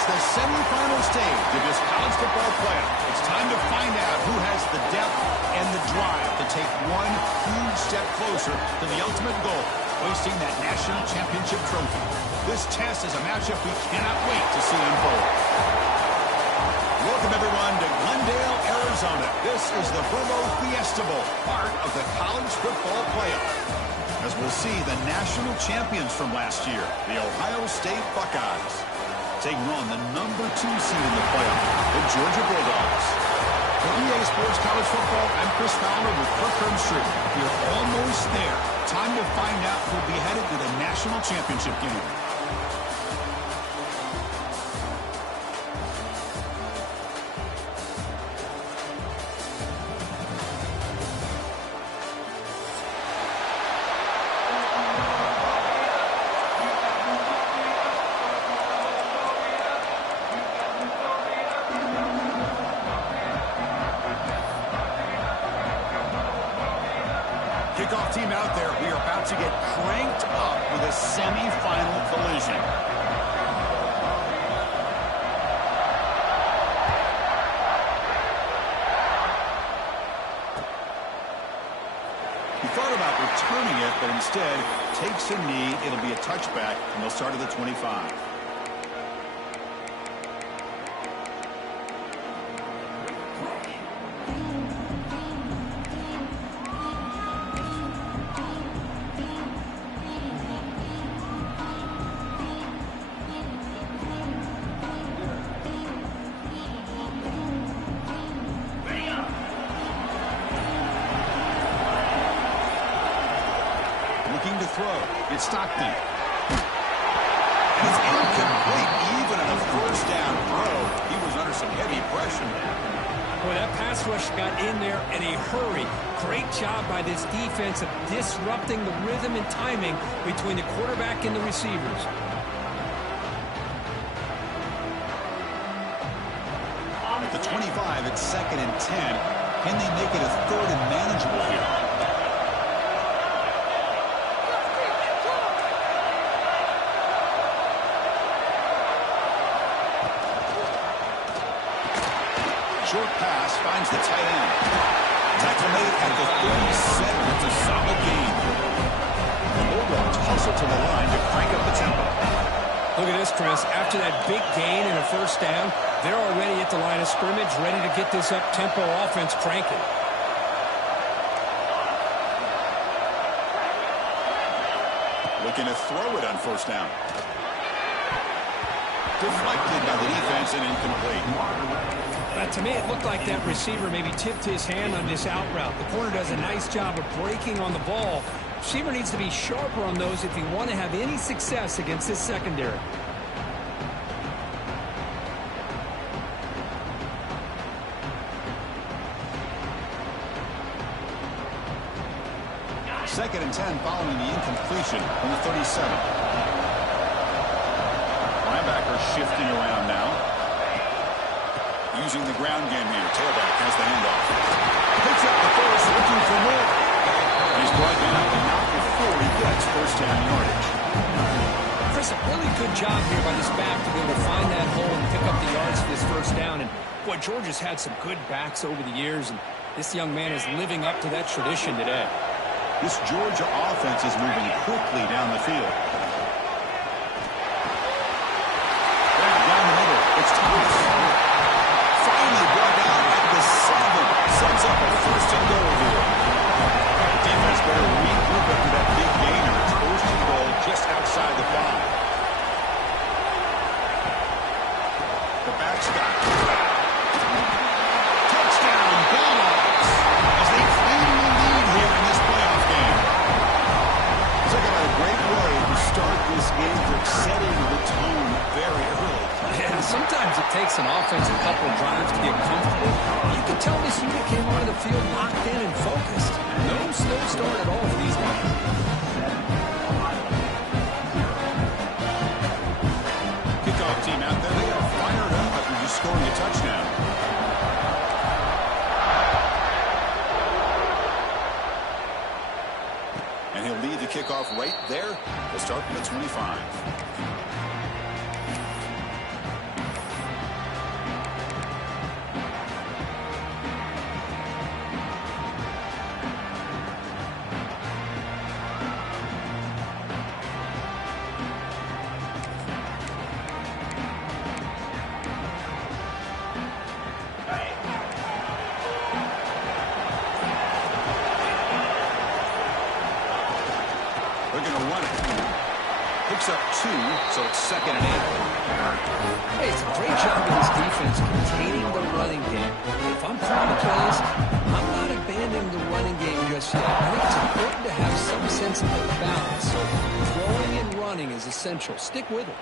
It's the semifinal stage of this college football playoff. It's time to find out who has the depth and the drive to take one huge step closer to the ultimate goal, hoisting that national championship trophy. This test is a matchup we cannot wait to see unfold. Welcome, everyone, to Glendale, Arizona. This is the Verbo Fiesta Bowl, part of the college football playoff. As we'll see the national champions from last year, the Ohio State Buckeyes, taking on the number 2 seed in the playoff, the Georgia Bulldogs. For EA Sports College Football, I'm Chris Fowler with Kirk Herbstreit. We're almost there. Time to find out who'll be headed to the national championship game. Kickoff team out there. We are about to get cranked up with a semi-final collision. He thought about returning it, but instead takes a knee. It'll be a touchback, and they'll start at the 25. Looking to throw. It's Stockton. And it's incomplete. Even on a first down throw, he was under some heavy pressure. Boy, that pass rush got in there in a hurry. Great job by this defense of disrupting the rhythm and timing between the quarterback and the receivers. At the 25, it's 2nd and 10. Can they make it a 3rd and manageable here? Short pass finds the tight end. Tackle made at the 37. It's a solid gain. The Bulldogs hustle to the line to crank up the tempo. Look at this, Chris. After that big gain and a first down, they're already at the line of scrimmage, ready to get this up-tempo offense cranking. Looking to throw it on first down. Deflected by the defense and incomplete. To me, it looked like that receiver maybe tipped his hand on this out route. The corner does a nice job of breaking on the ball. Receiver needs to be sharper on those if you want to have any success against this secondary. Second and 10 following the incompletion from the 37. Linebacker shifting around now. Using the ground game here. Tailback has the handoff. Picks up the first, looking for more. He's brought down, but not before he gets first down yardage. Chris, a really good job here by this back to be able to find that hole and pick up the yards for this first down. And boy, Georgia's had some good backs over the years, and this young man is living up to that tradition today. This Georgia offense is moving quickly down the field. Down the middle, it's Thomas. Finally brought down at the 7. Sets up a first and goal here. Defense better regroup after that big gainer. It's first and goal just outside the 5. The back's got it. Touchdown, Bulldogs, as they claim the lead here in this playoff game. Took out a great way to start this game for setting the tone very early. Yeah, sometimes it takes an offense a couple of drives to get comfortable. You can tell this unit came onto the field locked in and focused. No slow start at all for these guys. Kickoff team out there. They are fired up after just scoring a touchdown. And he'll lead the kickoff right there. They'll start from the 25. picks up 2, so it's 2nd and 8. Hey, it's a great job of this defense containing the running game. If I'm calling the plays, I'm not abandoning the running game just yet. I think it's important to have some sense of balance. So throwing and running is essential. Stick with it.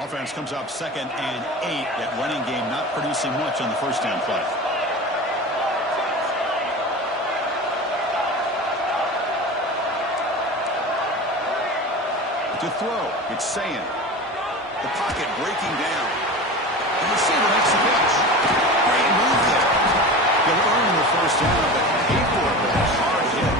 Offense comes up 2nd and 8. That running game not producing much on the first down play. To throw, it's saying. The pocket breaking down. The receiver makes the catch. Great move there. He'll earn the first down, but paid for it with a hard hit.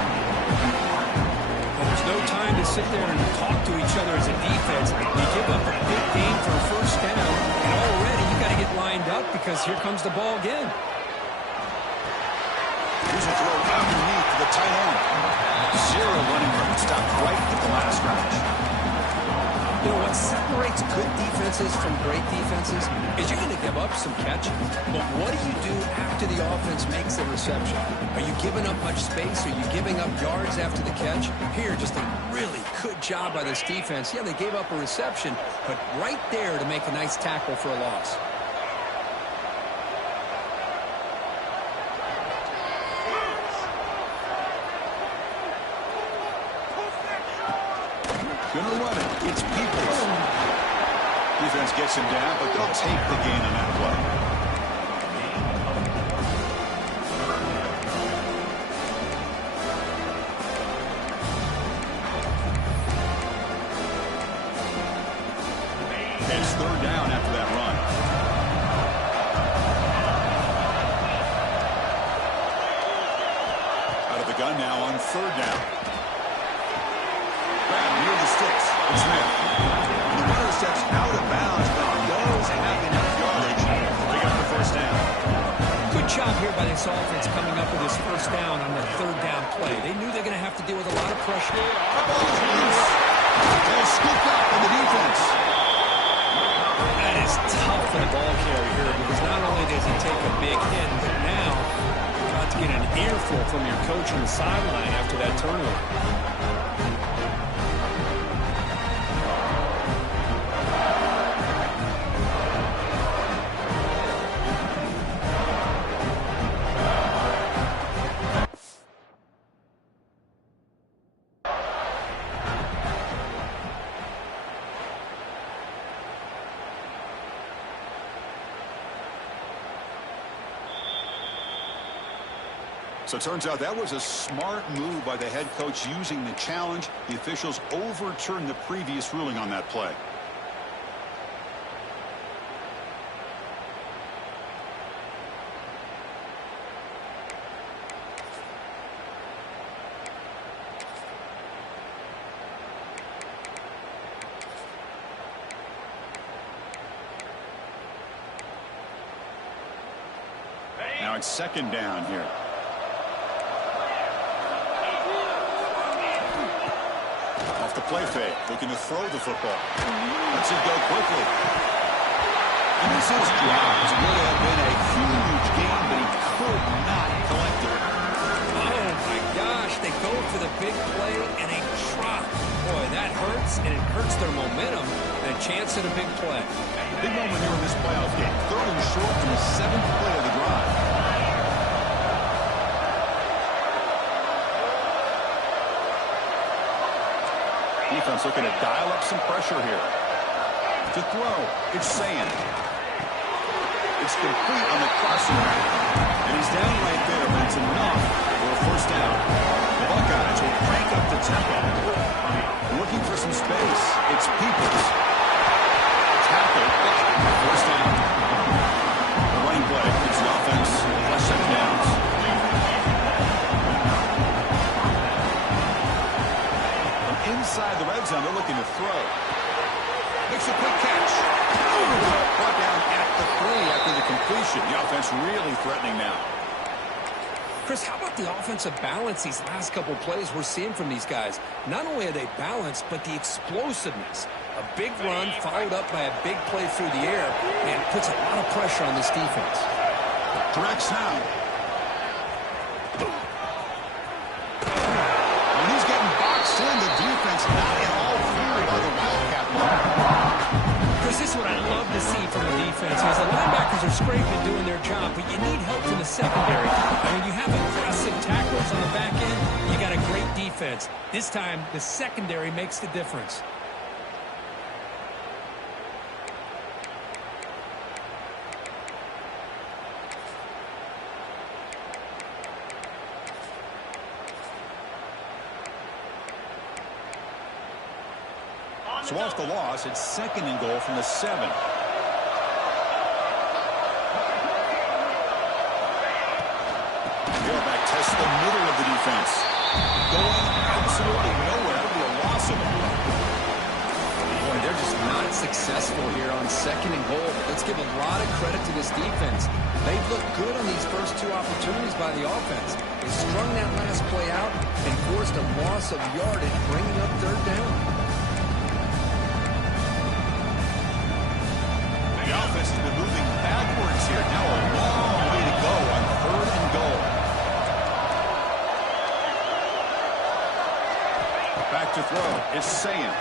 Well, there's no time to sit there and talk to each other as a defense. You give up a big gain for a first down, and already you got to get lined up because here comes the ball again. Here's a throw underneath to the tight end. 0 running room. Stopped right at the last scratch. You know, what separates good defenses from great defenses is you're going to give up some catches. But what do you do after the offense makes the reception? Are you giving up much space? Are you giving up yards after the catch? Here, just a really good job by this defense. Yeah, they gave up a reception, but right there to make a nice tackle for a loss. Gonna run it. It's Peoples. Defense gets him down, but they'll take the gain on that play. It's 3rd down after that run. Out of the gun now on 3rd down. Near the sticks. It's Smith. The runner steps out of bounds, but does have enough yardage to pick up the first down. Good job here by this offense coming up with this first down on the 3rd down play. They knew they're going to have to deal with a lot of pressure. They're scooped up in the defense. That is tough for the ball carrier here because not only does he take a big hit, but now you're about to get an earful from your coach on the sideline after that turnover. So it turns out that was a smart move by the head coach using the challenge. The officials overturned the previous ruling on that play. Now it's 2nd down here. Off the play fake, looking to throw the football. Lets it go quickly. And this is dropped. It would have been a huge gain, but he could not collect it. Oh, my gosh. They go for the big play and a drop. Boy, that hurts, and it hurts their momentum and a chance at a big play. Big moment here in this playoff game. 3rd and short from the 7th play of the drive. Defense looking to dial up some pressure here. To throw, it's Sand. It's complete on the crossing route. And he's down right there, but it's enough for a first down. The Buckeyes will crank up the tempo. Looking for some space. It's Peoples. Tackle. First down. The running play gives the offense less 2nd downs. Inside the red zone, they're looking to throw. Makes a quick catch. Brought down at the 3 after the completion. The offense really threatening now. Chris, how about the offensive balance these last couple plays we're seeing from these guys? Not only are they balanced, but the explosiveness. A big run followed up by a big play through the air, and puts a lot of pressure on this defense. Direct snap. When he's getting boxed in, the not in all fury by the Wildcat line. Chris, this is what I love to see from the defense. Is the linebackers are scraping and doing their job, but you need help from the secondary. And when you have aggressive tacklers on the back end, you got a great defense. This time, the secondary makes the difference. So off the loss, it's 2nd and goal from the 7. Tailback tests the middle of the defense. Going absolutely nowhere to be a loss of it. Boy, they're just not successful here on 2nd and goal. Let's give a lot of credit to this defense. They've looked good on these first 2 opportunities by the offense. They strung that last play out and forced a loss of yardage, bringing up 3rd down. The offense has been moving backwards here. Now a long way to go on 3rd and goal. Back to throw. It's Sayan.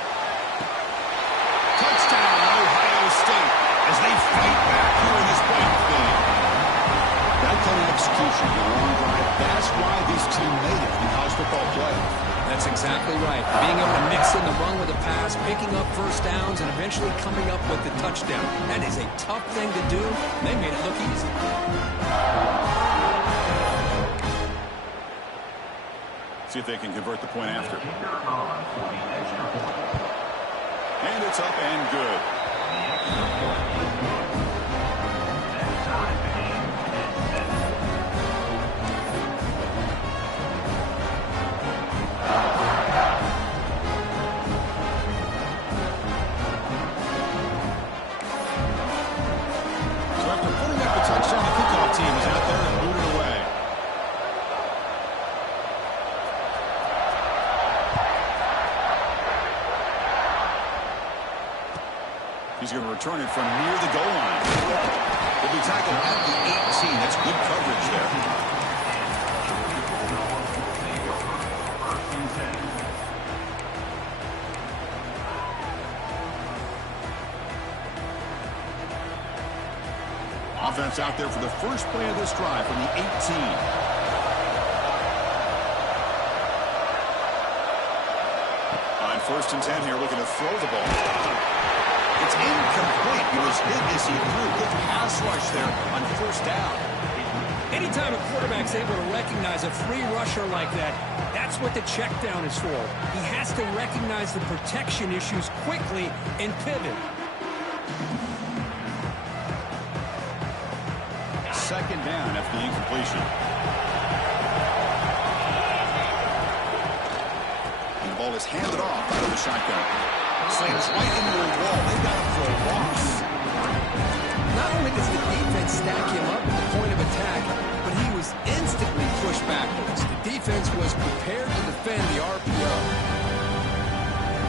Touchdown, Ohio State, as they fight back here in this playoff game. That kind of execution, the long drive, that's why this team made it in the college football playoff. That's exactly right. Being able to mix in the run with the pass, picking up first downs, and eventually coming up with the touchdown. That is a tough thing to do. They made it look easy. See if they can convert the point after. And it's up and good. He's going to return it from near the goal line. He'll be tackled at the 18. That's good coverage there. Offense out there for the first play of this drive from the 18. On 1st and 10 here, looking to throw the ball. It's incomplete. He was hit as he threw. Good pass rush there on 1st down. Anytime a quarterback's able to recognize a free rusher like that, that's what the check down is for. He has to recognize the protection issues quickly and pivot. 2nd down after the incompletion. And the ball is handed off out of the shotgun. Slams right into the wall. They got him for a loss. Not only does the defense stack him up at the point of attack, but he was instantly pushed backwards. The defense was prepared to defend the RPO.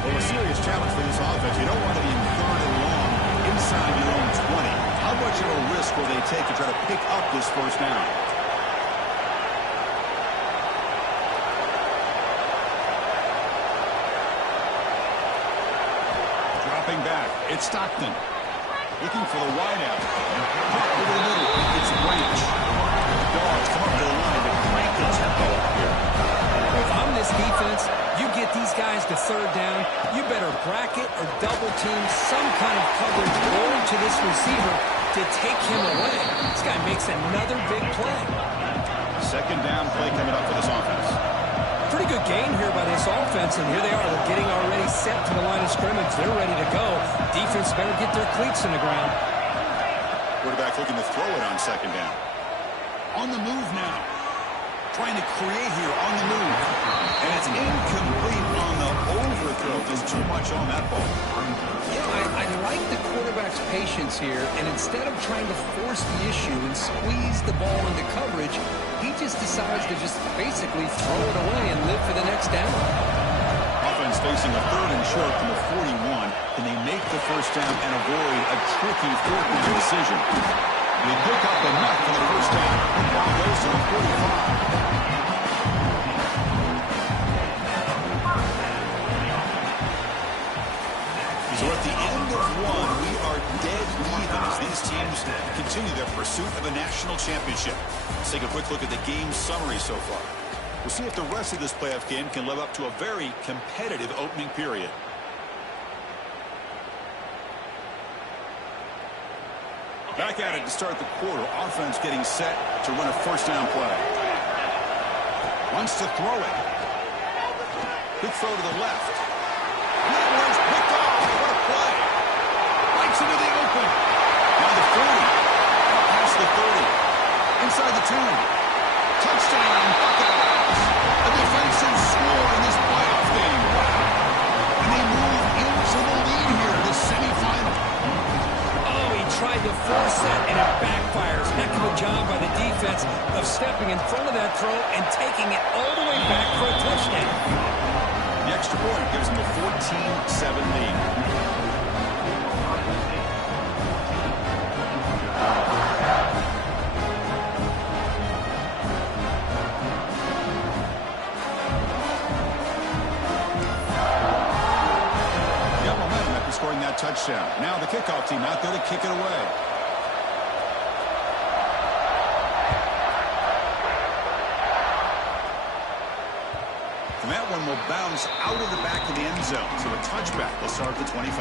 Well, a serious challenge for this offense. You don't want to be third and long inside your own 20. How much of a risk will they take to try to pick up this 1st down? Back. It's Stockton. Looking for the wideout. Pop over the middle. It's Branch. The Dogs come up to the line to crank the tempo up here. If I'm this defense, you get these guys to 3rd down, you better bracket or double team some kind of coverage over to this receiver to take him away. This guy makes another big play. 2nd down play coming up for this offense. Pretty good game here by this offense, and here they are. They're getting already set to the line of scrimmage. They're ready to go. Defense better get their cleats in the ground. Quarterback looking to throw it on 2nd down. On the move now. Trying to create here on the move. And it's incomplete on the overthrow. There's too much on that ball. Yeah, I like the quarterback's patience here, and instead of trying to force the issue and squeeze the ball into coverage, he just decides to just basically throw it away and live for the next down. Offense facing a 3rd and short from the 41. Can they make the 1st down and avoid a tricky 4th down decision? They pick up enough for the 1st down. Ball goes to the 45. these teams continue their pursuit of a national championship. Let's take a quick look at the game summary so far. We'll see if the rest of this playoff game can live up to a very competitive opening period. Back at it to start the quarter. Offense getting set to run a first down play. Wants to throw it. Quick throw to the left. That one's picked off. What a play. Bites into the open. Now the 40. Past the 30. Inside the 10. Touchdown, Buckeyes. A defensive score in this playoff game. And they move into the lead here in this semifinal. Tried to force that, and it backfires. Heck of a job by the defense of stepping in front of that throw and taking it all the way back for a touchdown. The extra point gives them a 14-7 lead. Scoring that touchdown. Now the kickoff team out there to kick it away. And that one will bounce out of the back of the end zone. So a touchback will start at the 25.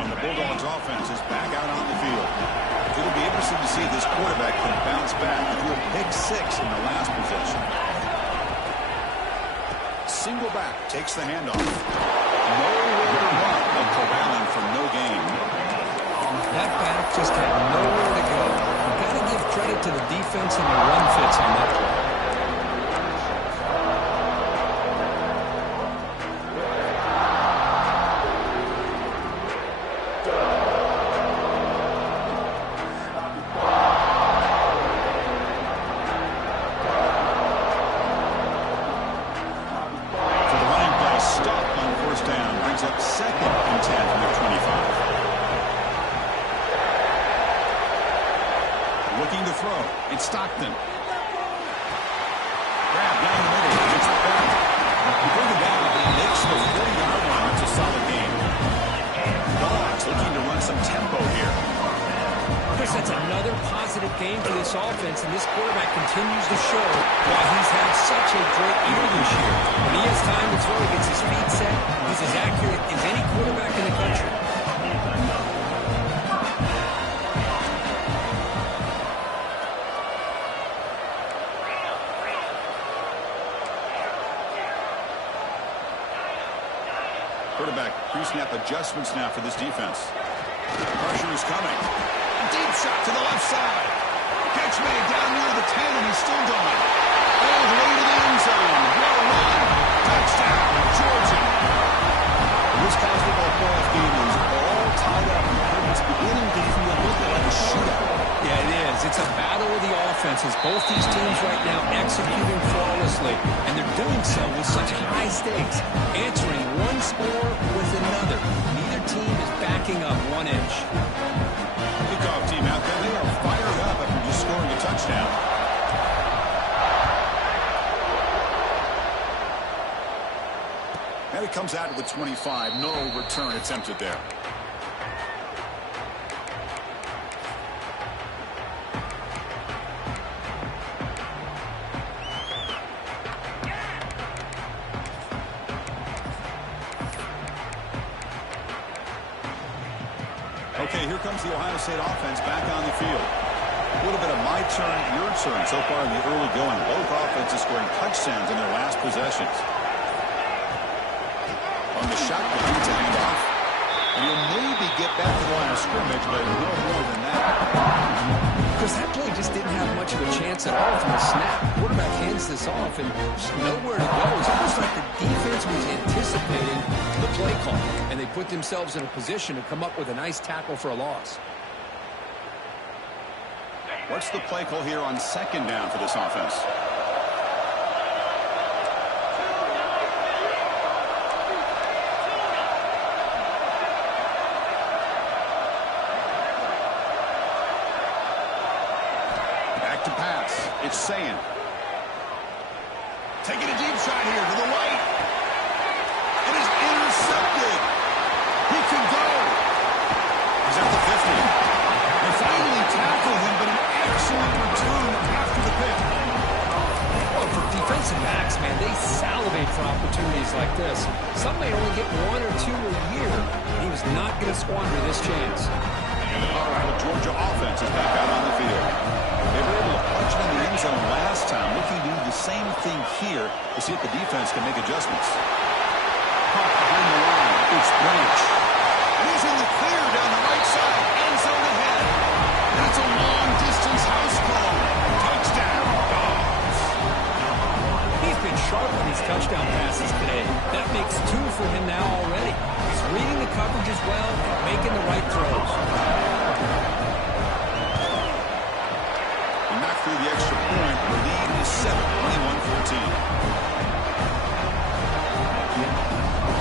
And the Bulldogs offense is back out on the field. It'll be interesting to see if this quarterback can bounce back. He threw a pick 6 in the last possession. Single back takes the handoff. Nowhere to run, but corralling for no gain. That back just had nowhere to go. You've got to give credit to the defense and the run fits on that play. Looking to throw. It's Stockton. Grab down the middle. Gets it back. You bring it down. It makes the 40-yard line. That's a solid game. Dogs looking to run some tempo here. Chris, that's another positive game for this offense, and this quarterback continues to show why he's had such a great year this year. When he has time to throw, he gets his feet set. He's as accurate as any quarterback in the country. Quarterback pre-snap adjustments now for this defense. Pressure is coming. Deep shot to the left side. Catch made down near the 10, and he's still going. All the way to the end zone. Well run. Touchdown, Georgia. This college football playoff game is all tied up. It's beginning to even a little bit like a shootout. Yeah, it is. It's a battle of the offenses. Both these teams right now executing flawlessly, and they're doing so with such high stakes, answering one score with another. Neither team is backing up 1 inch. Kickoff team out there. They are fired up after just scoring a touchdown. And it comes out with 25. No return attempted there. Okay, here comes the Ohio State offense back on the field. A little bit of my turn, your turn so far in the early going. Both offenses scoring touchdowns in their last possessions. On the shotgun, it's a handoff. And you'll maybe get back to the line of scrimmage, but no more than that. Because that play just didn't have much of a chance at all from the snap. Quarterback hands this off, and just nowhere to go. It's almost like the defense was anticipating the play call, and they put themselves in a position to come up with a nice tackle for a loss. What's the play call here on second down for this offense? Back to pass. It's Sayin. Taking a deep shot here to the right. It is intercepted. He can go. He's at the 50. They finally tackle him, but an excellent return after the pick. Well, for defensive backs, man, they salivate for opportunities like this. Some may only get 1 or 2 a year. He was not going to squander this chance. All right, the Georgia offense is back out on the field. They were able to punch it in the end zone last time, looking to do the same thing here to see if the defense can make adjustments. Caught behind the line. It's Branch. And he's in the clear down the right side. End zone ahead. And it's a long-distance house call. Touchdown, Dogs. He's been sharp on these touchdown passes today. That makes 2 for him now already. He's reading the coverage as well and making the right throws. And knocked through the extra point. The lead is 7, 21-14.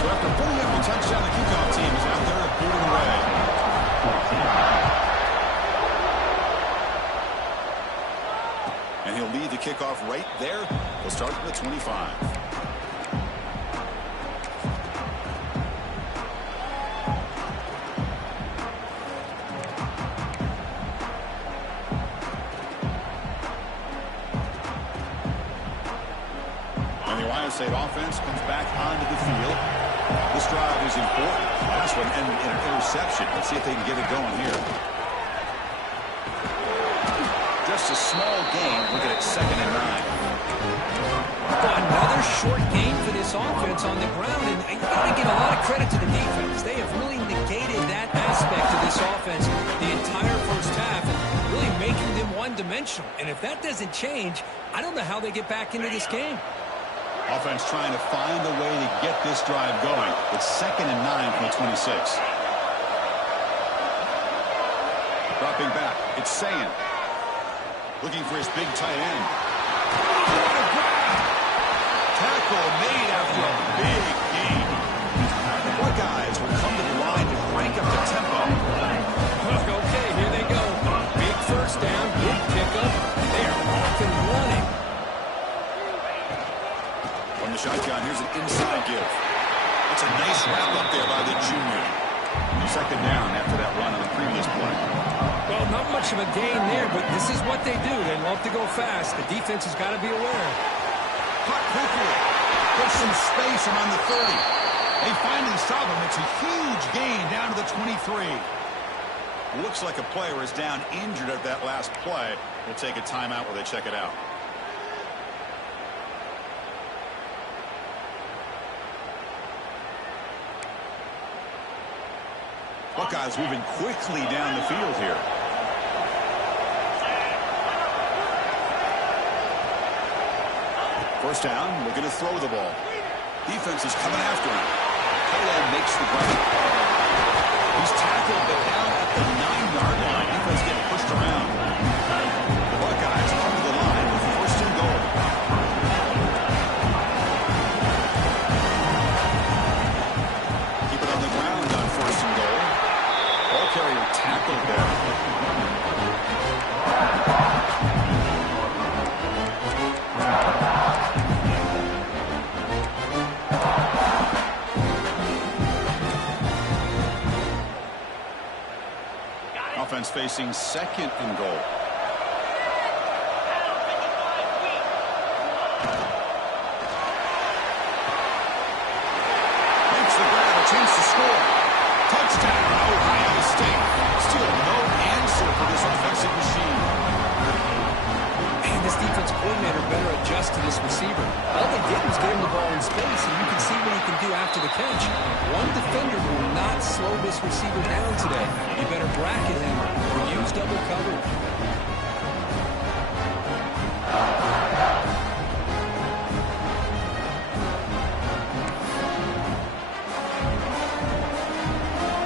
So after putting up a touchdown, the kickoff team is out there booting away. And he'll lead the kickoff right there. He'll start at the 25. And the Ohio State offense comes back onto the field. This drive is important. Last one ended in an interception. Let's see if they can get it going here. Just a small gain. Look at it, 2nd and 9. Another short gain for this offense on the ground, and you got to give a lot of credit to the defense. They have really negated that aspect of this offense the entire first half, and really making them one-dimensional. And if that doesn't change, I don't know how they get back into this game. Offense trying to find a way to get this drive going. It's 2nd and 9 from the 26. Dropping back, it's Sayin. Looking for his big tight end. What a grab! Tackle made after a big gain. What guys will come to the line to crank up the tempo? Okay, here they go. Big first down, big pickup. They are off and running. From the shotgun, here's an inside give. It's a nice wrap up there by the junior. 2nd down after that run on the previous play. Well, not much of a gain there, but this is what they do. They love to go fast. The defense has got to be aware. Caught quickly. Puts some space around the 30. They finally stop him. It's a huge gain down to the 23. Looks like a player is down injured at that last play. We'll take a timeout while they check it out. Buckeyes moving quickly down the field here. First down, looking to throw the ball. Defense is coming after him. Polo makes the grab. He's tackled, but down at the 9-yard line. Defense getting pushed around. The Buckeyes come to the line with 1st and goal. Keep it on the ground on 1st and goal. Ball carrier tackled there. Offense facing 2nd and goal. Makes the grab, a chance to score. Touchdown, Ohio State. Still no answer for this offensive machine. Man, this defense coordinator better adjust to this receiver. All they did was get him the ball in space, and you can see what he can do after the catch. One defender will not slow this receiver down today. You better bracket him or use double coverage.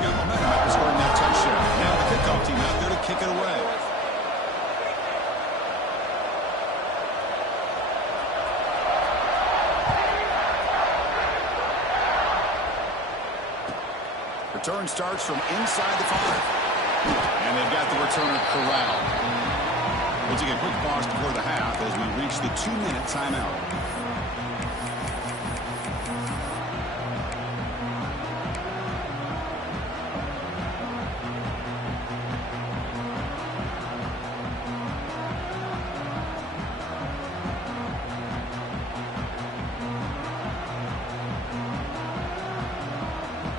Got momentum after scoring that touchdown. Now the kickoff team out there to kick it away. Return starts from inside the 5. And they've got the returner corralled. We'll take a quick pause before the half as we reach the 2-minute timeout.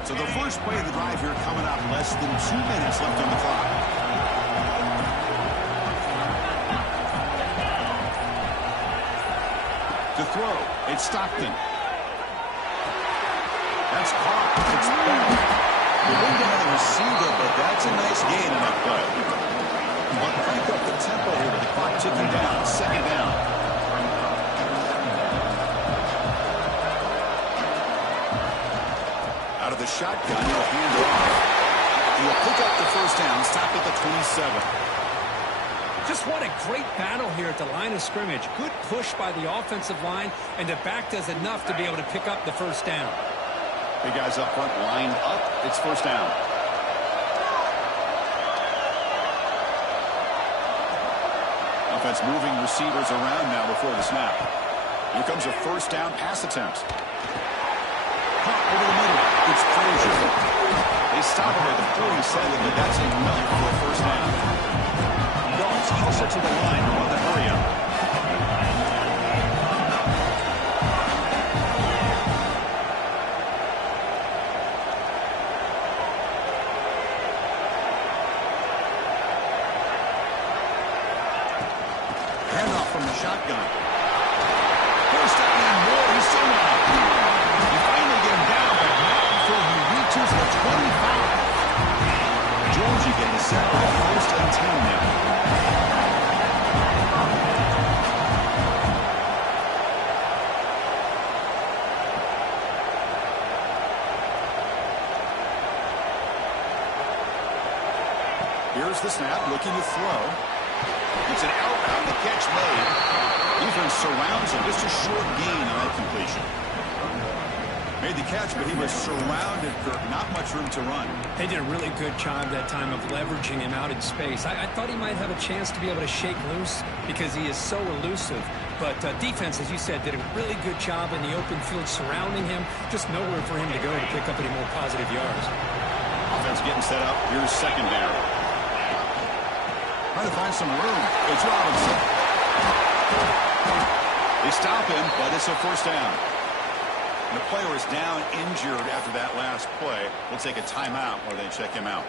So the first play of the drive here coming up, less than 2 minutes left on the clock. To throw, it's Stockton. That's caught. It's back. The window on the receiver, but that's a nice gain in that play. But crank up the tempo here with the clock ticking down. Second down. Out of the shotgun, he'll hand it off. He'll pick up the first down, stop at the 27. Just what a great battle here at the line of scrimmage. Good push by the offensive line, and the back does enough to be able to pick up the first down. Big guys up front lined up. It's first down. Offense moving receivers around now before the snap. Here comes a first down pass attempt. Caught over the middle. It's Frazier. They stop him at the 47, but that's enough for a first down. Dogs hustle to the line on the hurry up. Handoff from the shotgun. First down and more. He's still not. You finally get him down, but not before he reaches the 25. Georgia getting set for the first and 10 now. Here's the snap, looking to throw. It's an out-round catch made. Defense surrounds him. Just a short gain on that completion. Made the catch, but he was surrounded, Kirk. Not much room to run. They did a really good job that time of leveraging him out in space. I thought he might have a chance to be able to shake loose because he is so elusive. But defense, as you said, did a really good job in the open field surrounding him. Just nowhere for him to go to pick up any more positive yards. Offense getting set up. Here's second down. Trying to find some room. It's Robinson. They stop him, but it's a first down. The player is down injured after that last play. We'll take a timeout while they check him out.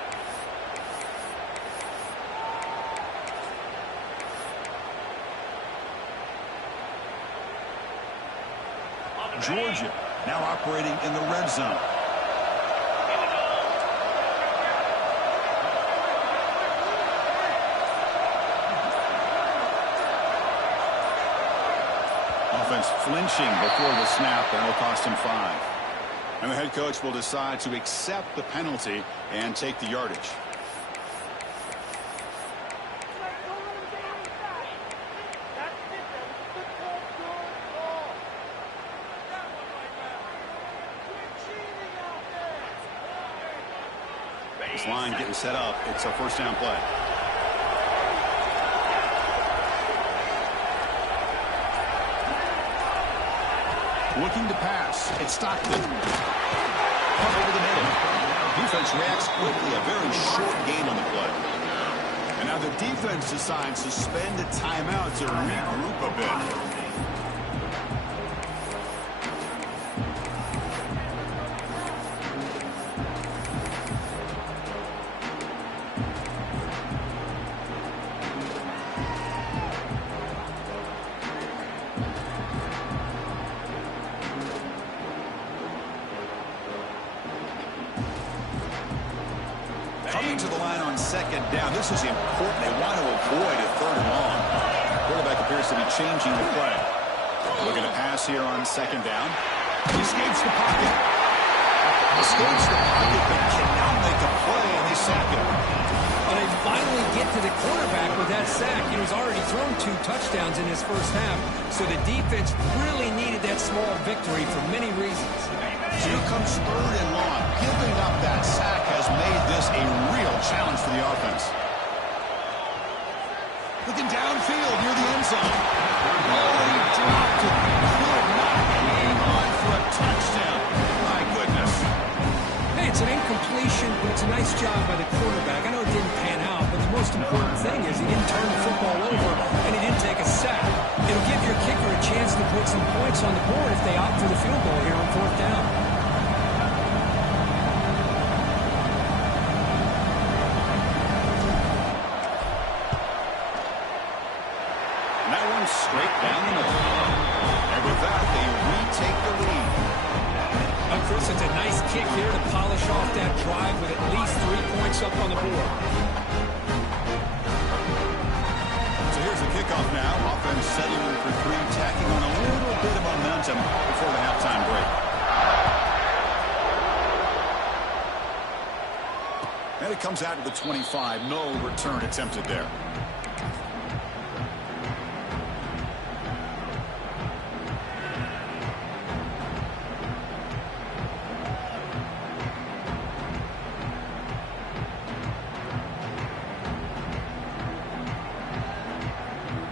Georgia now operating in the red zone. Offense flinching before the snap, and will cost him 5. And the head coach will decide to accept the penalty and take the yardage. This line getting set up. It's a first down play. Looking to pass. It's Stockton. Cut over the middle. Defense reacts quickly. A very short gain on the play. And now the defense decides to spend a timeout to regroup a bit. Coming to the line on second down. This is important. They want to avoid a third and long. Quarterback appears to be changing the play. Looking to pass here on second down. He escapes the pocket. Escapes the pocket, but cannot make a play, and they sack him. And they finally get to the quarterback with that sack. He's already thrown 2 touchdowns in his first half, so the defense really needed that small victory for many reasons. So here comes third and long. Giving up that sack has made this a real challenge for the offense. Looking downfield near the end zone. Oh, he dropped it. Could not hang on for a touchdown. My goodness. Hey, it's an incompletion, but it's a nice job by the quarterback. I know it didn't pan out, but the most important thing is he didn't turn the football over and he didn't take a sack. It'll give your kicker a chance to put some points on the board if they opt for the field goal here on fourth down. kick here to polish off that drive with at least 3 points up on the board. So here's the kickoff now. Offense settling for three, tacking on a little bit of momentum before the halftime break. And it comes out to the 25. No return attempted there.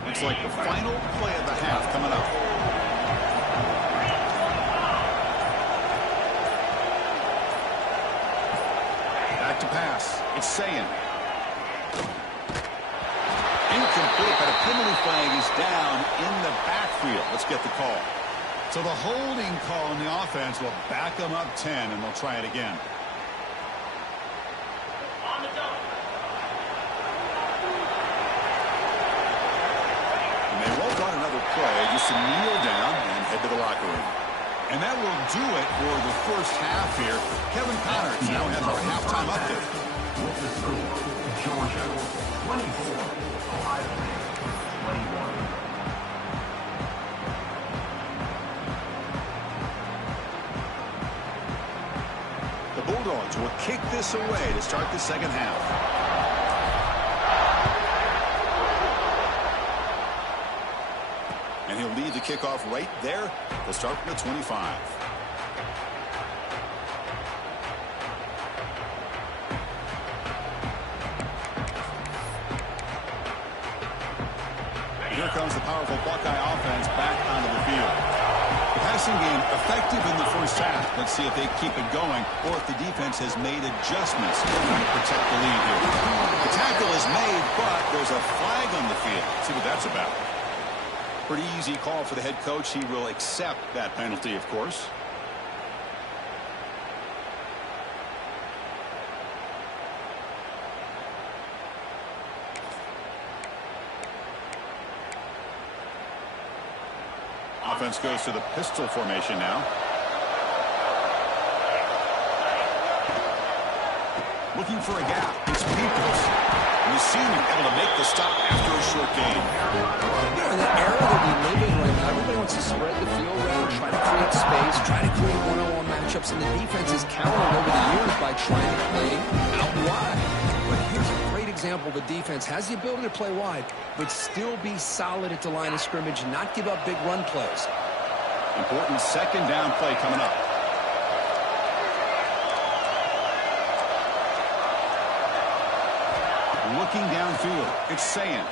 Looks like the final play of the half coming up. Back to pass. It's saying. Incomplete, but a penalty flag is down in the backfield. Let's get the call. So the holding call in the offense will back them up 10, and they'll try it again. And they won't run another play, just to kneel down and head to the locker room. And that will do it for the first half here. Kevin Connors now has our halftime update. With the score, Georgia 24, Ohio 21. The Bulldogs will kick this away to start the second half. And he'll lead the kickoff right there. They'll start from the 25. Here comes the powerful Buckeye offense back onto the field. The passing game effective in the first half. Let's see if they keep it going or if the defense has made adjustments to try to protect the lead here. The tackle is made, but there's a flag on the field. Let's see what that's about. Pretty easy call for the head coach. He will accept that penalty, of course. Offense goes to the pistol formation now. Looking for a gap. It's Peoples. And the senior able to make the stop after a short gain. In the era that we live in right now, everybody wants to spread the field around, try to create space, try to create one-on-one matchups, and the defense is countered over the years by trying to play out wide. But here's a great example. The defense has the ability to play wide, but still be solid at the line of scrimmage and not give up big run plays. Important second down play coming up. Looking downfield. It's saying.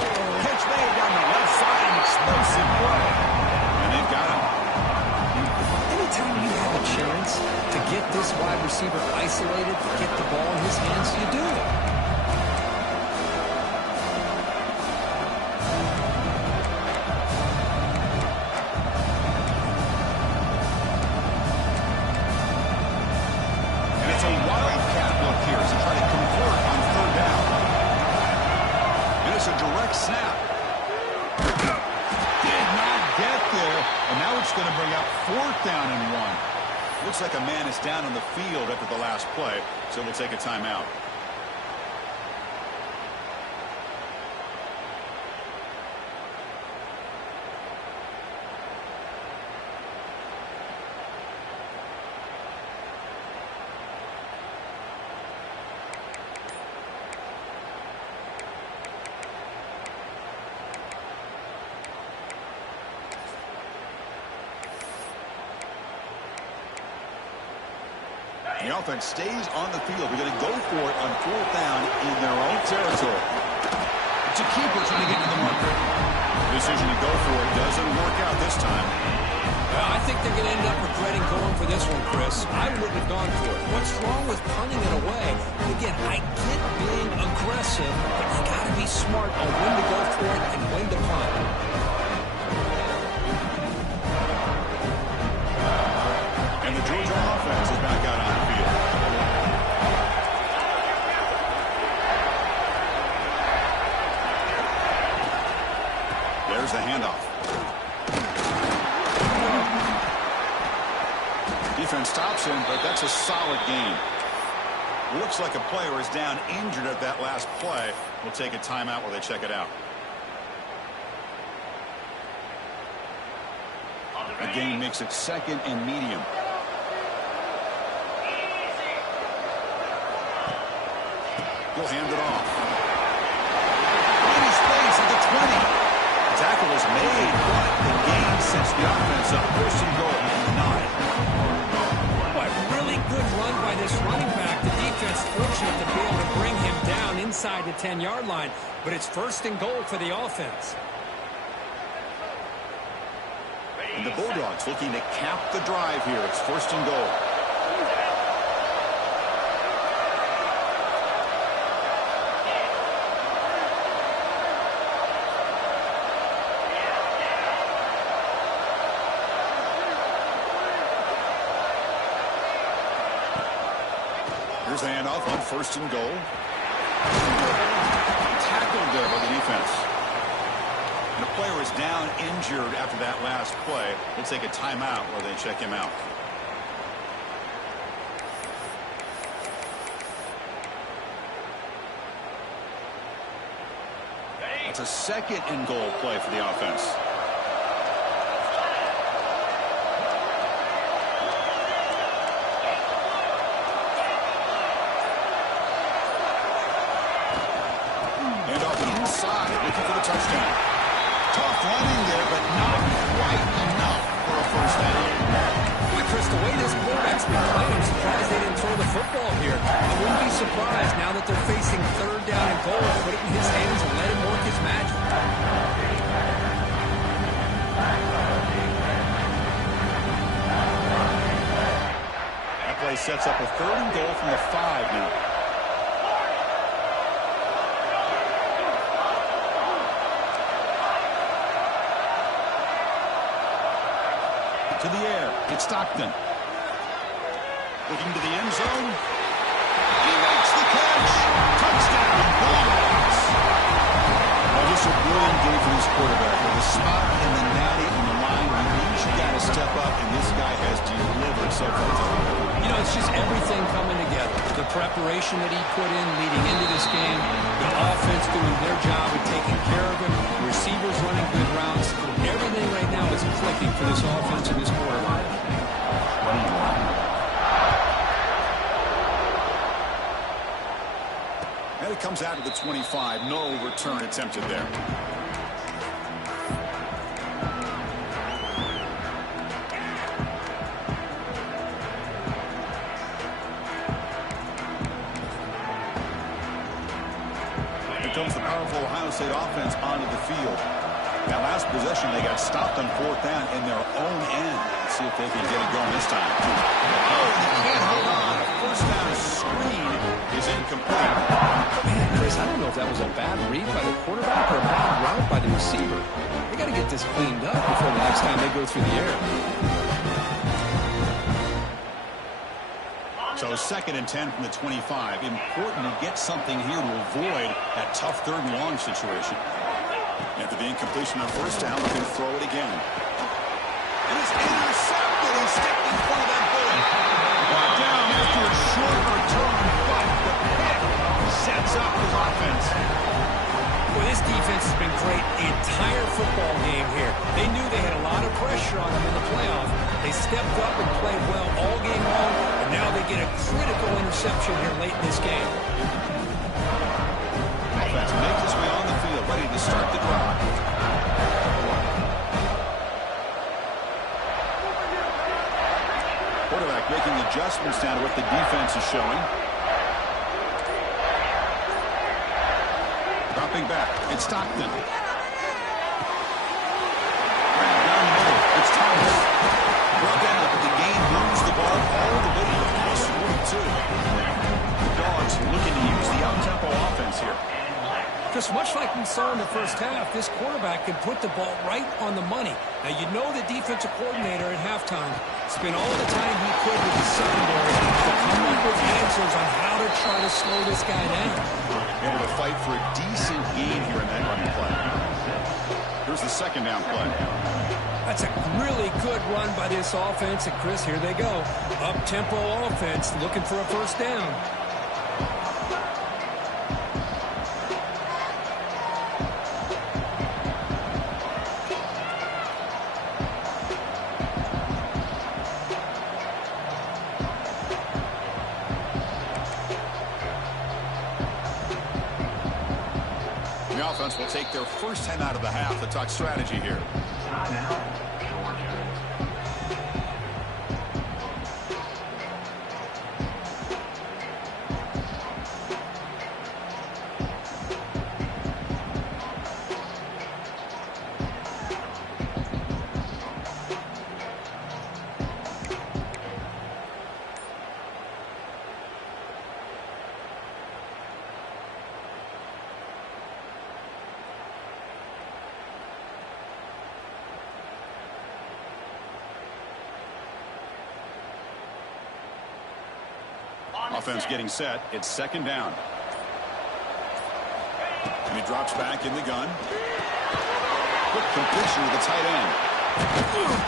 Catch made down the left side. An explosive play. And they've got him. Anytime you have a chance to get this wide receiver isolated, get the ball in his hands, you do it. And it's a wildcat look here to try to convert on third down. And it's a direct snap. Did not get there. And now it's going to bring up fourth down and 1. Looks like a man is down on the field after the last play, so we'll take a timeout. The offense stays on the field. They're going to go for it on fourth down in their own territory. It's a keeper trying to get to the marker. Decision to go for it doesn't work out this time. Well, I think they're going to end up regretting going for this one, Chris. I wouldn't have gone for it. What's wrong with punting it away? Again, I get being aggressive, but you got to be smart on when to go for it and when to punt. And the Georgia offense is back out on the field. There's the handoff. Defense and stops him, but that's a solid gain. Looks like a player is down injured at that last play. We'll take a timeout while they check it out. The game makes it 2nd and medium. He'll hand it off. In his place at the 20. The tackle is made, but the gain sets the offense up. 1st and goal at the 9. Boy, really good run by this running back. The defense fortunate to be able to bring him down inside the 10-yard line, but it's 1st and goal for the offense. And the Bulldogs looking to cap the drive here. It's 1st and goal. Here's the handoff on 1st and goal. Tackled there by the defense. And the player is down injured after that last play. We'll take a timeout while they check him out. It's a 2nd and goal play for the offense. Looking for the touchdown. Tough running there, but not quite enough for a 1st down. Boy, Chris, the way this quarterback's been playing, I'm surprised they didn't throw the football here. I wouldn't be surprised now that they're facing 3rd down and goal. Put it in his hands and let him work his magic. That play sets up a 3rd and goal from the 5 now. To the air. It's Stockton. Looking to the end zone. He makes the catch. Touchdown. Bulldogs. Well, just a brilliant game for this quarterback. With the spot and the natty on the line, he means you got to step up, and this guy has delivered so far tonight. You know, it's just everything coming together. The preparation that he put in leading into this game, the offense doing their job of taking care of him, the receivers running good routes. Everything right now is clicking for this offense and this quarterback. And it comes out to the 25. No return attempted there. Here comes the powerful Ohio State offense onto the field. That last possession, they got stopped on 4th down in their own end. Let's see if they can get it going this time. Oh, they can't hold on. 1st down screen is incomplete. Man, Chris, I don't know if that was a bad read by the quarterback or a bad route by the receiver. They got to get this cleaned up before the next time they go through the air. So 2nd and 10 from the 25. Important to get something here to avoid that tough 3rd and long situation. After the incompletion on 1st down, we can throw it again. It is intercepted. He stepped in front of that bullet. Brought down after a short return, but the pick sets up his offense. Well, this defense has been great the entire football game here. They knew they had a lot of pressure on them in the playoff. They stepped up and played well all game long, and now they get a critical interception here late in this game. Offense makes its way on the field, ready to start the drive. Quarterback making adjustments down to what the defense is showing. Dropping back, it's Stockton. Right down the middle, it's Thomas. Brought down, but the game moves the ball all the way to the plus 42. The Dogs looking to use the out-tempo offense here. Just much like we saw in the 1st half, this quarterback can put the ball right on the money. Now, you know the defensive coordinator at halftime spent all the time he could with the secondary to come up with answers on how to try to slow this guy down. Able to fight for a decent gain here in that running play. Here's the second down play. That's a really good run by this offense. And, Chris, here they go. Up-tempo offense looking for a first down. The offense will take their first time out of the half to talk strategy here. Offense getting set. It's second down. And he drops back in the gun. Quick completion to the tight end.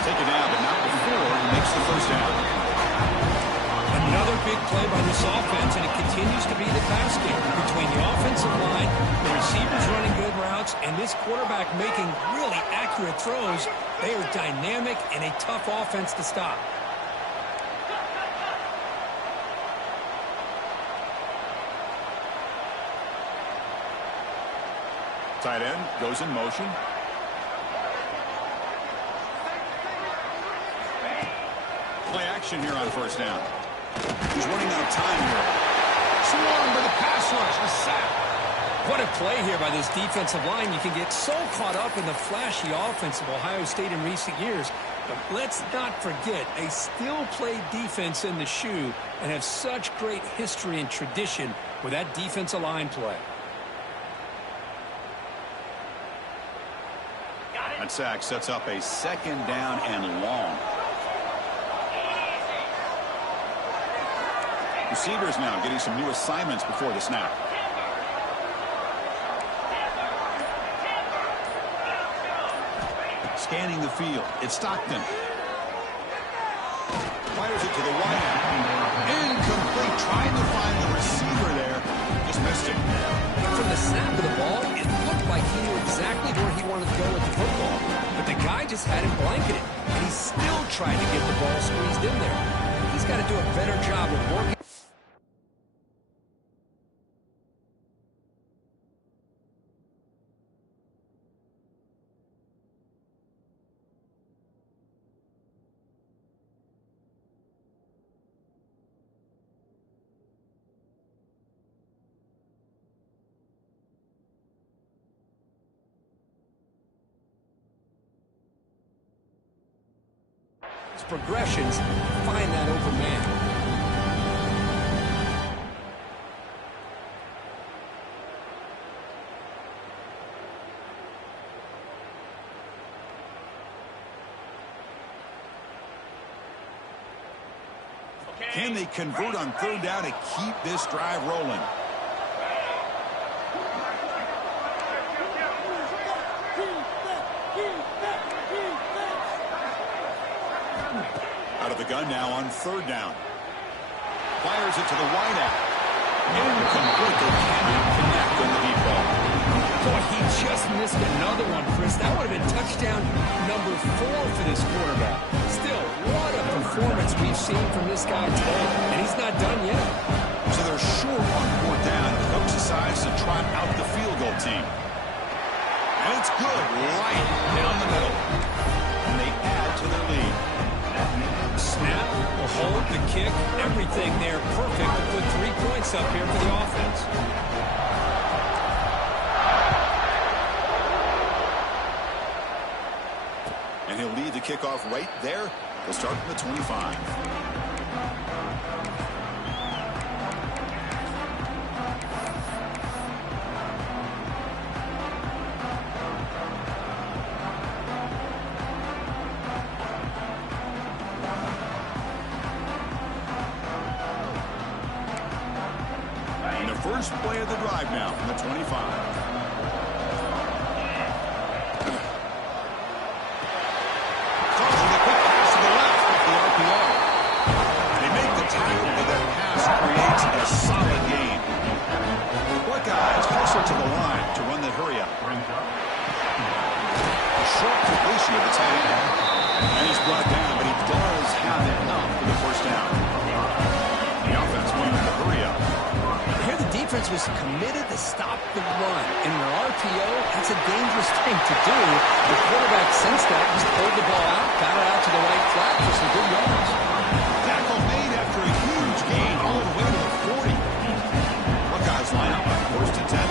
Taken down, but not before he makes the first down. Another big play by this offense, and it continues to be the pass game between the offensive line, the receivers running good routes, and this quarterback making really accurate throws. They are dynamic and a tough offense to stop. Tight end goes in motion. Play action here on first down. He's running out of time here. Swarmed by the pass rush. A sack. What a play here by this defensive line. You can get so caught up in the flashy offense of Ohio State in recent years. But let's not forget, they still play defense in the shoe and have such great history and tradition with that defensive line play. That sack sets up a second down and long. Receivers now getting some new assignments before the snap. Scanning the field. It's Stockton. Fires it to the wide end. Incomplete. Trying to find the receiver there. Just missed him. From the snap of the ball, it looked like he knew exactly where he wanted to go with the football. But the guy just had him blanketed. And he's still trying to get the ball squeezed in there. He's got to do a better job of working. Progressions, find that open man. Can they convert on third down to keep this drive rolling? Out of the gun now on third down. Fires it to the wideout. Incomplete. They cannot connect on the deep ball. Boy, he just missed another one, Chris. That would have been touchdown number 4 for this quarterback. Still, what a performance we've seen from this guy today. And he's not done yet. So they're short on fourth down. The coach decides to trot out the field goal team. And it's good. Right down the middle. And they add to their lead. Snap, the hold, the kick, everything there perfect to put 3 points up here for the offense. And he'll lead the kickoff right there. They'll start from the 25. First play of the drive now from the 25. short completion of the tight end. And he's brought down, but he does have enough for the first down. The offense wanted to hurry up. Here the defense was committed to stop the run. In an RPO, that's a dangerous thing to do. The quarterback sensed that, just pulled the ball out, got it out to the right flat for some good yards. Tackle made after a huge gain all the way to the 40. Buckeyes line up on 1st and 10.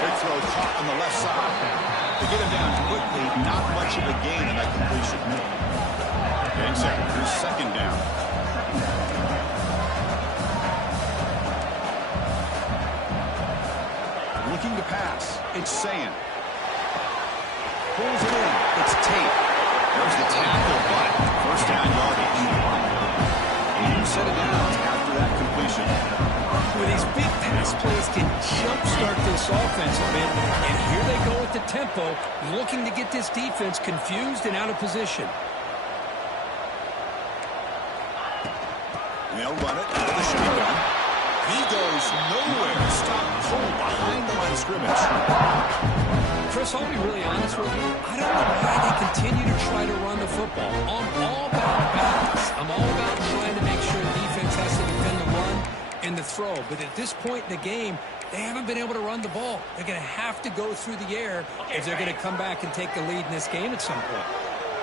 Big throw caught on the left side. To get him down quickly, not much of a gain in that completion. Getting set. Here's 2nd down. Looking to pass. It's Sayin. Pulls it in. It's Tate. There's the tackle, but first down yardage. And you set it down after that completion. With these big pass plays can jumpstart this offense a bit. And here they go with the tempo, looking to get this defense confused and out of position. They'll run it out of the shotgun. He goes nowhere. Stop cold behind the line of scrimmage. Chris, I'll be really honest with you. I don't know why they continue to try to run the football. I'm all about balance. I'm all about trying to make sure the defense has to defend the run and the throw. But at this point in the game, they haven't been able to run the ball. They're going to have to go through the air if they're going to come back and take the lead in this game at some point.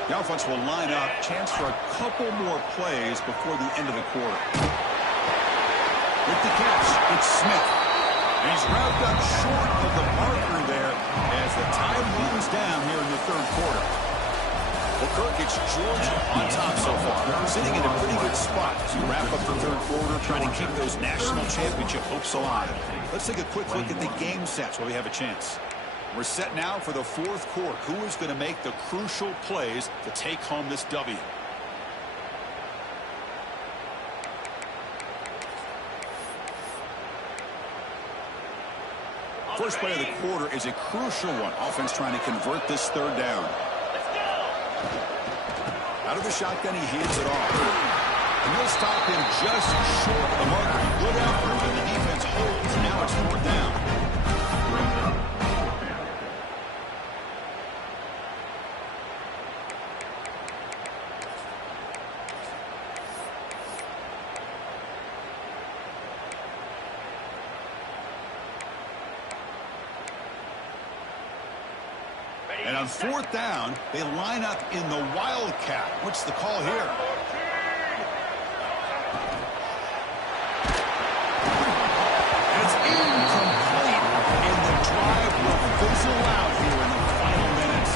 The offense will line up. Chance for a couple more plays before the end of the quarter. With the catch, it's Smith. And he's wrapped up short of the marker there as the time runs down here in the 3rd quarter. Well, Kirk, it's Georgia on top so far. Sitting in a pretty good spot as you wrap up the 3rd quarter, trying to keep those national championship hopes alive. Let's take a quick look at the game sets where we have a chance. We're set now for the 4th quarter. Who is going to make the crucial plays to take home this W? First play of the quarter is a crucial one. Offense trying to convert this 3rd down. Out of the shotgun, he hands it off. And they'll stop him just short of the marker. Good effort, but the defense holds. Now it's 4th down. And on 4th down, they line up in the Wildcat. What's the call here? It's incomplete, and the drive will fizzle out here in the final minutes.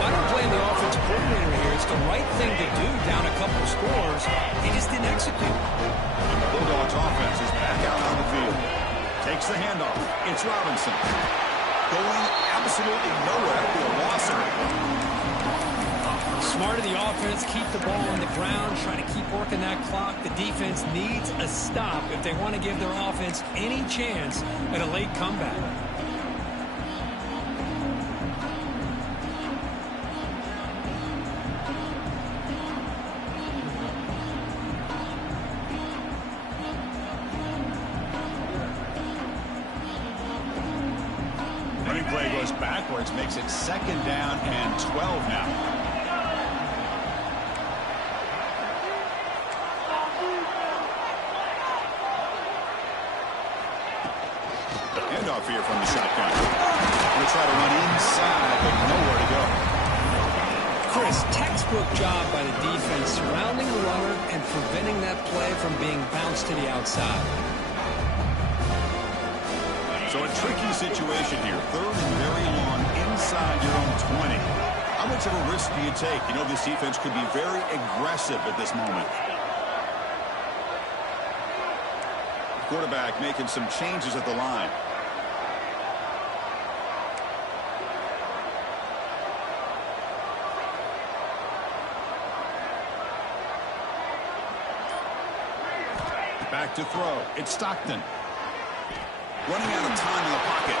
Well, I don't blame the offensive coordinator here. It's the right thing to do down a couple of scores. He just didn't execute. And the Bulldogs offense is back out on the field. Takes the handoff. It's Robinson. Going absolutely nowhere after a loss. Smart of the offense, keep the ball on the ground, try to keep working that clock. The defense needs a stop if they want to give their offense any chance at a late comeback. Play goes backwards, makes it 2nd down and 12 now. Handoff here from the shotgun. Going to try to run inside, but nowhere to go. Chris, textbook job by the defense surrounding the runner and preventing that play from being bounced to the outside. So a tricky situation here. 3rd and very long inside your own 20. How much of a risk do you take? You know, this defense could be very aggressive at this moment. Quarterback making some changes at the line. Back to throw. It's Stockton. Running out of time in the pocket.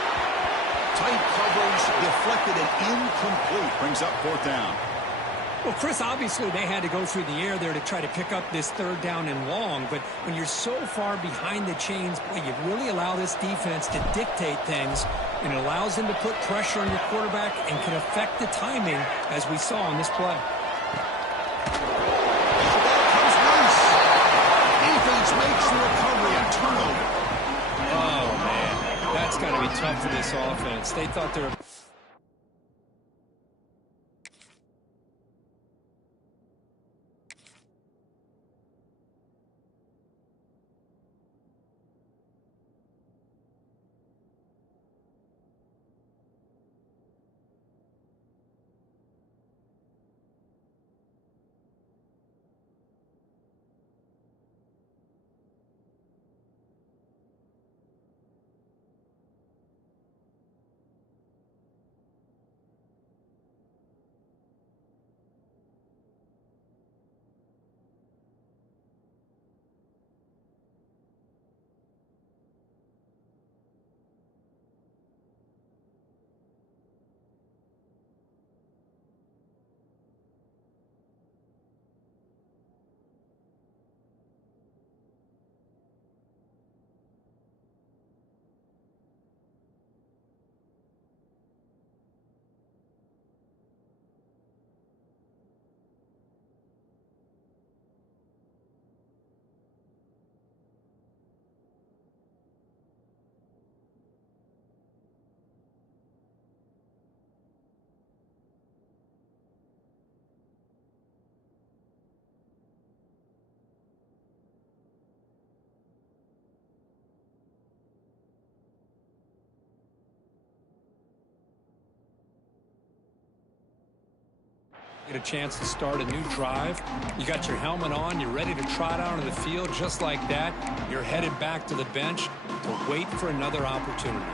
Tight coverage, deflected and incomplete. Brings up 4th down. Well, Chris, obviously they had to go through the air there to try to pick up this third down and long, but when you're so far behind the chains, boy, you really allow this defense to dictate things, and it allows them to put pressure on your quarterback and can affect the timing, as we saw on this play. Defense makes the recovery and turnover. Oh, man, that's got to be tough for this offense. They thought they were... Get a chance to start a new drive. You got your helmet on. You're ready to trot out on the field just like that. You're headed back to the bench to wait for another opportunity.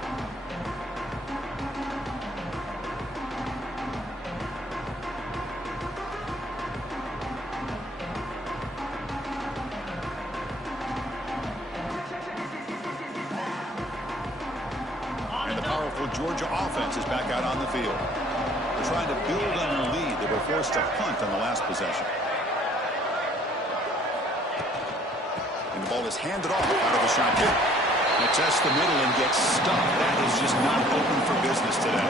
And the powerful Georgia offense is back out on the field. They're trying to build on their lead. They were forced to punt on the last possession. And the ball is handed off out of the shotgun. They test the middle and get stuck. That is just not open for business today.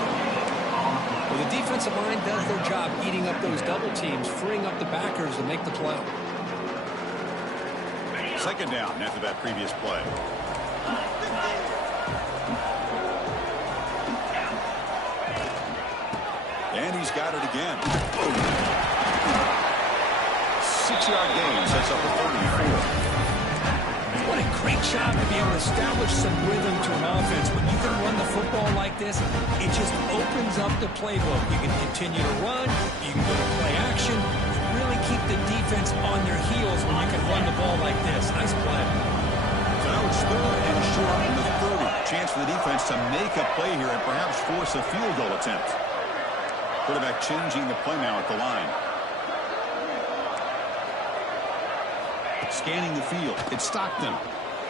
Well, the defensive line does their job eating up those double teams, freeing up the backers to make the play. Second down after that previous play. And he's got it again. 6-yard gain sets up a 34. What a great job to be able to establish some rhythm to an offense. When you can run the football like this, it just opens up the playbook. You can continue to run. You can go to play action. You really keep the defense on their heels when you can run the ball like this. Nice play. So now it's third and short in the 30. Chance for the defense to make a play here and perhaps force a field goal attempt. Quarterback changing the play now at the line. Scanning the field. It's Stockton.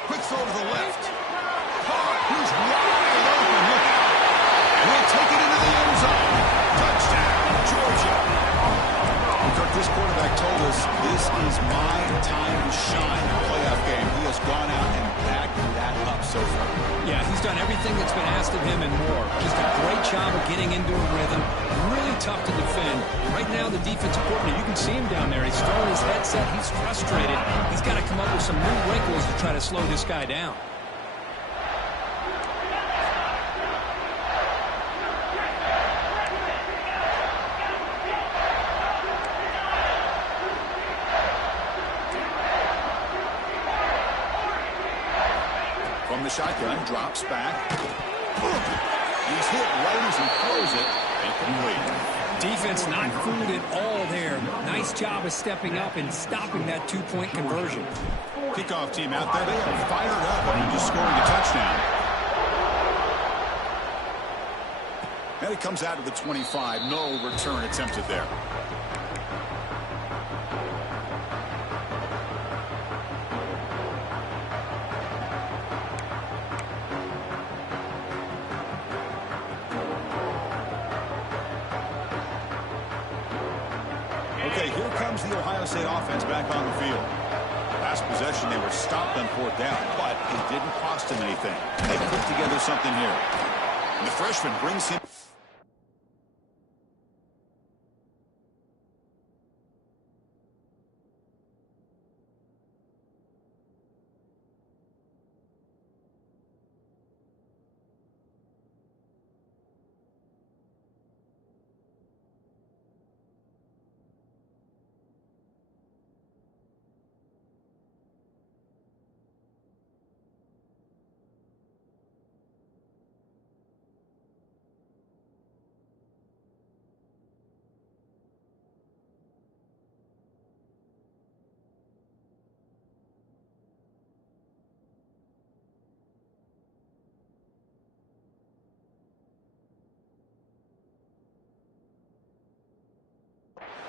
Quick throw to the left. He's wide open. Look out. And he'll take it into the end zone. Touchdown, Georgia. Kirk, this quarterback told us this is my time to shine in a playoff game. He has gone out and backed that up so far. Yeah, he's done everything that's been asked of him and more. Just a great job of getting into a rhythm. Really tough to defend. Right now, the defensive coordinator, you can see him down there. He's throwing his headset. He's frustrated. He's got to come up with some new wrinkles to try to slow this guy down. From the shotgun, drops back. He's hit right as he throws it. Incomplete. Defense not fooled at all there. Nice job of stepping up and stopping that two-point conversion. Kickoff team out there. They are fired up and just scoring a touchdown. And it comes out of the 25. No return attempted there. Okay, here comes the Ohio State offense back on the field. Last possession, they were stopped on 4th down, but it didn't cost them anything. They put together something here. And the freshman brings him.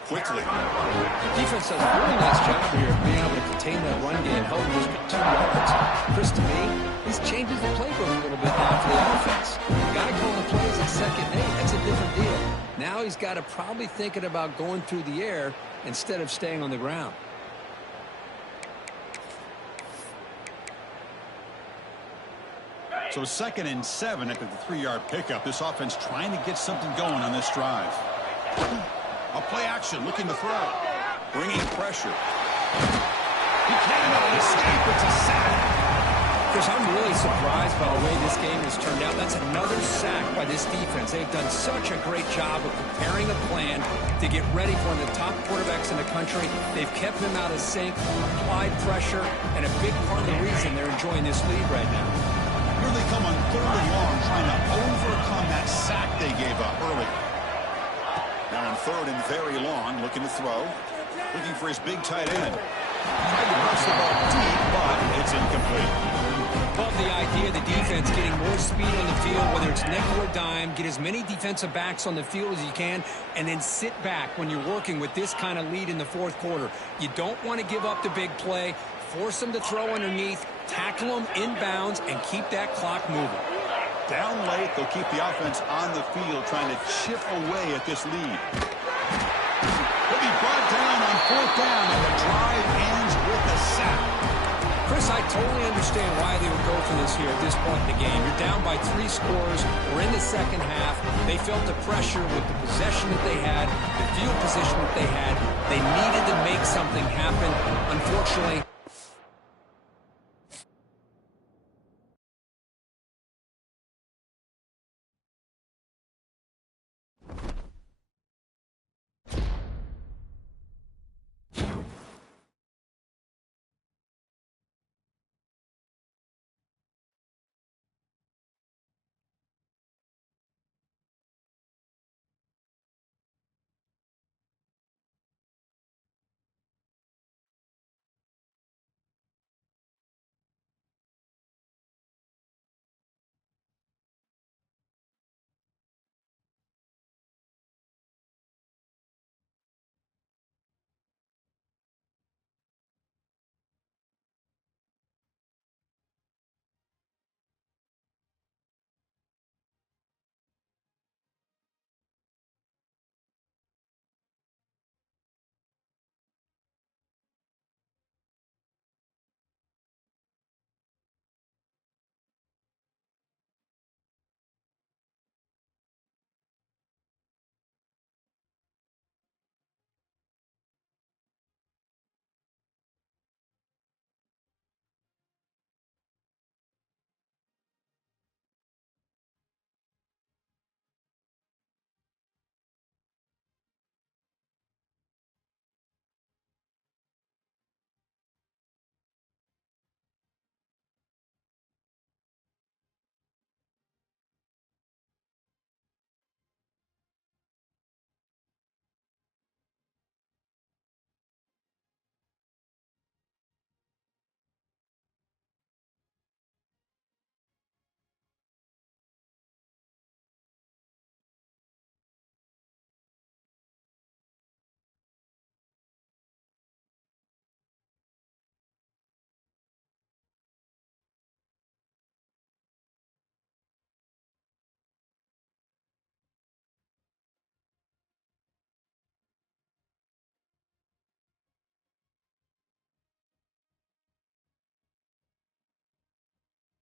Quickly. The defense does a really nice job here of being able to contain that run game, help just get 2 yards. Chris, to me, this changes the playbook a little bit now for the offense. The guy calling the plays at 2nd and 8, that's a different deal. Now he's got to probably thinking about going through the air instead of staying on the ground. So 2nd and 7 after the 3-yard pickup. This offense trying to get something going on this drive. A play action, looking to throw. Bringing pressure. He cannot escape. It's a sack. Chris, I'm really surprised by the way this game has turned out. That's another sack by this defense. They've done such a great job of preparing a plan to get ready for one of the top quarterbacks in the country. They've kept him out of sync, applied pressure, and a big part of the reason they're enjoying this lead right now. Here they come on 3rd and long, trying to overcome that sack they gave up early. Now on 3rd and very long, looking to throw. Looking for his big tight end. Tried to press the ball deep, but it's incomplete. Love the idea of the defense getting more speed on the field, whether it's nickel or dime, get as many defensive backs on the field as you can, and then sit back when you're working with this kind of lead in the 4th quarter. You don't want to give up the big play, force them to throw underneath, tackle them inbounds, and keep that clock moving. Down late, they'll keep the offense on the field, trying to chip away at this lead. He'll be brought down on 4th down, and the drive ends with a sack. Chris, I totally understand why they would go for this here at this point in the game. You're down by 3 scores. We're in the 2nd half. They felt the pressure with the possession that they had, the field position that they had. They needed to make something happen. Unfortunately,